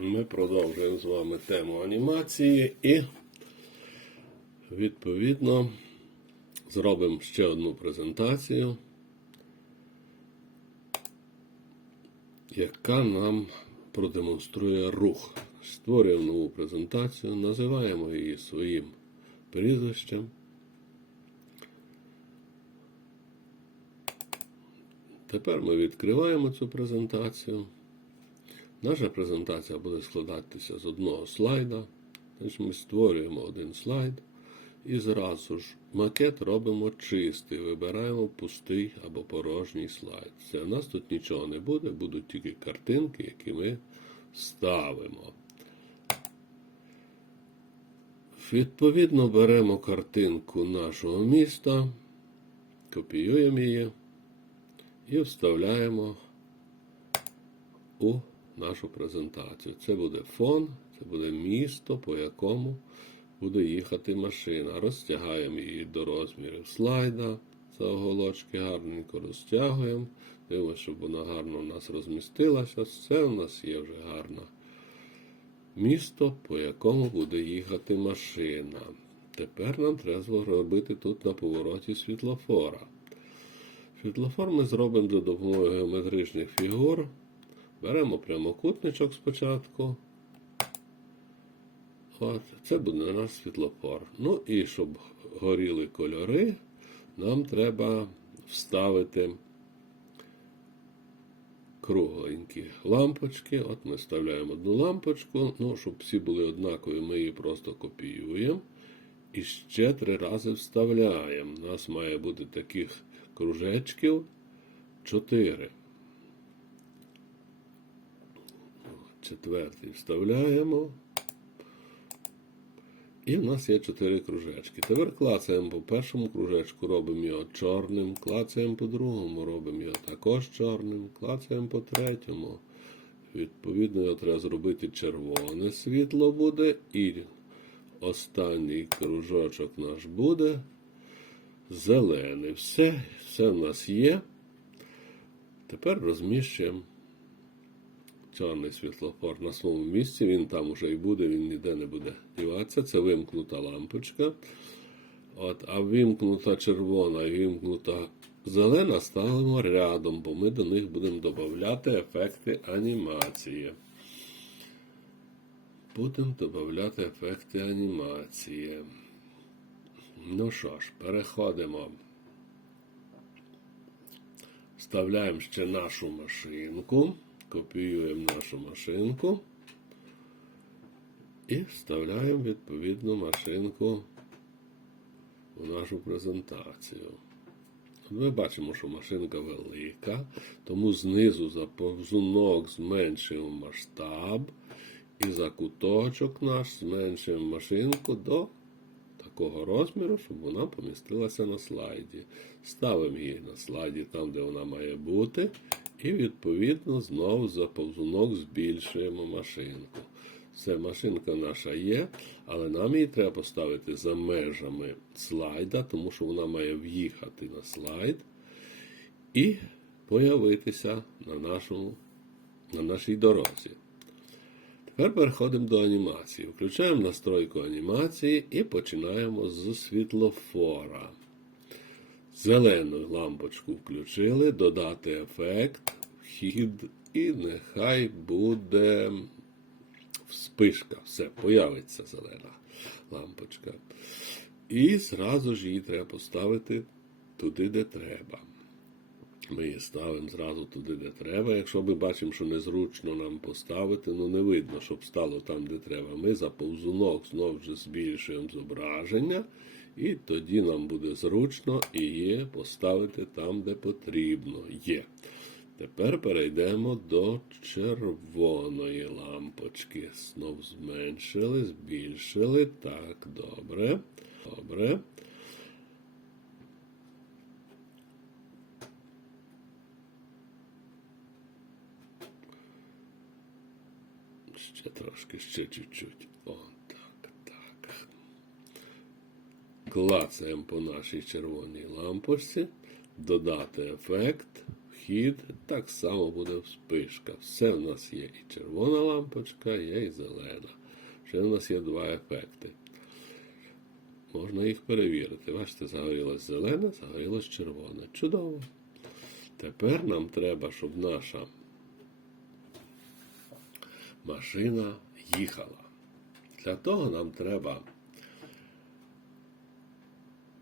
Ми продовжуємо з вами тему анімації і, відповідно, зробимо ще одну презентацію, яка нам продемонструє рух. Створюємо нову презентацію, називаємо її своїм прізвищем. Тепер ми відкриваємо цю презентацію. Наша презентація буде складатися з одного слайда. Значить, ми створюємо один слайд і зразу ж макет робимо чистий. Вибираємо пустий або порожній слайд. Все, у нас тут нічого не буде, будуть тільки картинки, які ми ставимо. Відповідно, беремо картинку нашого міста, копіюємо її і вставляємо у нашу презентацію. Це буде фон, це буде місто, по якому буде їхати машина. Розтягаємо її до розмірів слайда. Це оголочки гарненько розтягуємо. Дивимося, щоб вона гарно у нас розмістилася. Все у нас є вже гарно. Місто, по якому буде їхати машина. Тепер нам треба зробити тут на повороті світлофора. Світлофор ми зробимо за допомогою геометричних фігур. Беремо прямокутничок спочатку. От, Це буде наш світлофор. Ну і щоб горіли кольори, нам треба вставити кругленькі лампочки. От ми вставляємо одну лампочку. Ну, щоб всі були однакові, ми її просто копіюємо. І ще три рази вставляємо. У нас має бути таких кружечків 4. Четвертий вставляємо. І в нас є 4 кружечки. Тепер клацаємо по першому кружечку, робимо його чорним, клацаємо по другому, робимо його також чорним, клацаємо по третьому. Відповідно, його треба зробити червоне світло буде. І останній кружочок наш буде зелений. Все, все в нас є. Тепер розміщуємо чорний світлофор на своєму місці. Він там уже і буде, він ніде не буде діватися. Це вимкнута лампочка. От, А вимкнута червона і вимкнута зелена ставимо рядом, бо ми до них будемо додати ефекти анімації. Будемо додати ефекти анімації. Ну що ж, переходимо. Вставляємо ще нашу машинку. Копіюємо нашу машинку і вставляємо відповідну машинку у нашу презентацію. Ми бачимо, що машинка велика, тому знизу за повзунок зменшуємо масштаб і за куточок наш зменшуємо машинку до такого розміру, щоб вона помістилася на слайді. Ставимо її на слайді там, де вона має бути. І, відповідно, знову за повзунок збільшуємо машинку. Все, машинка наша є, але нам її треба поставити за межами слайда, тому що вона має в'їхати на слайд і появитися на, нашому, на нашій дорозі. Тепер переходимо до анімації. Включаємо настройку анімації і починаємо з світлофора. Зелену лампочку включили, додати ефект, вхід, і нехай буде вспишка. Все, появиться зелена лампочка. І зразу ж її треба поставити туди, де треба. Ми її ставимо зразу туди, де треба. Якщо ми бачимо, що незручно нам поставити, ну не видно, щоб стало там, де треба. Ми за повзунок знову ж збільшуємо зображення. І тоді нам буде зручно є поставити там, де потрібно є. Тепер перейдемо до червоної лампочки. Знов зменшили, збільшили. Так, добре. Добре. Ще трошки, ще чуть-чуть. О, так, так. Клацаємо по нашій червоній лампочці. Додати ефект, вхід, так само буде вспишка. Все в нас є і червона лампочка, є і зелена. Ще в нас є два ефекти. Можна їх перевірити. Бачите, загорілось зелене, загорілось червоне. Чудово. Тепер нам треба, щоб наша машина їхала. Для того нам треба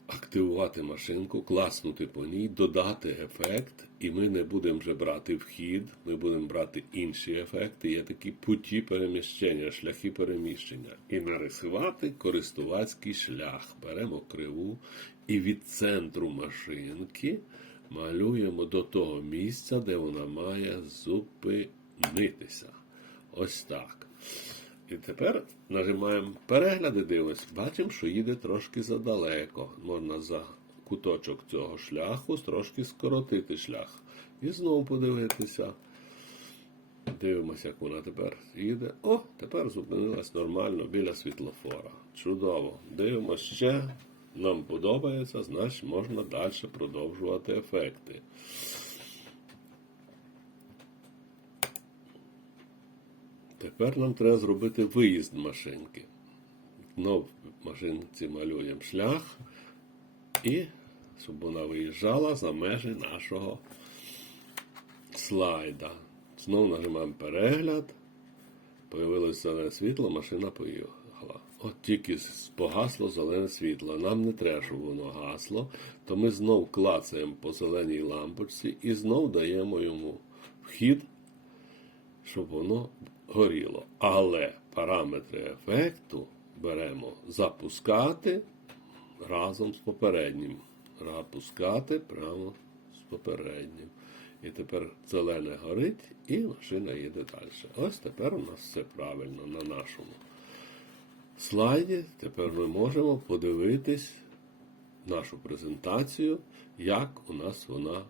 активувати машинку, класнути по ній, додати ефект, і ми не будемо вже брати вхід, ми будемо брати інші ефекти. Є такі путі переміщення, шляхи переміщення. І нарисувати користувацький шлях. Беремо криву і від центру машинки малюємо до того місця, де вона має зупинитися. Ось так. І тепер нажимаємо перегляд і дивимось. Бачимо, що їде трошки задалеко. Можна за куточок цього шляху трошки скоротити шлях. І знову подивитися. Дивимося, як вона тепер їде. О, тепер зупинилась нормально біля світлофора. Чудово. Дивимося ще. Нам подобається, значить можна далі продовжувати ефекти. Тепер нам треба зробити виїзд машинки. Знов машинці малюємо шлях і щоб вона виїжджала за межі нашого слайда. Знову нажимаємо перегляд. Появилося зелене світло, машина поїхала. От тільки погасло зелене світло. Нам не треба, щоб воно гасло, то ми знов клацаємо по зеленій лампочці і знов даємо йому вхід щоб воно горіло. Але параметри ефекту беремо запускати разом з попереднім. Запускати прямо з попереднім. І тепер зелене горить, і машина їде далі. Ось тепер у нас все правильно на нашому слайді. Тепер ми можемо подивитись нашу презентацію, як у нас вона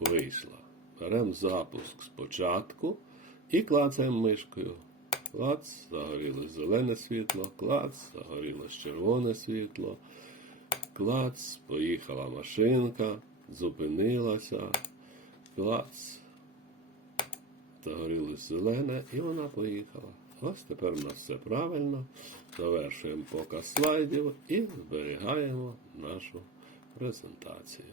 вийшла. Беремо запуск спочатку і клацаємо мишкою. Клац, загорілось зелене світло, клац, загорілось червоне світло. Клац, поїхала машинка, зупинилася. Клац. Загорілось зелене і вона поїхала. Ось тепер у нас все правильно. Завершуємо показ слайдів і зберігаємо нашу презентацію.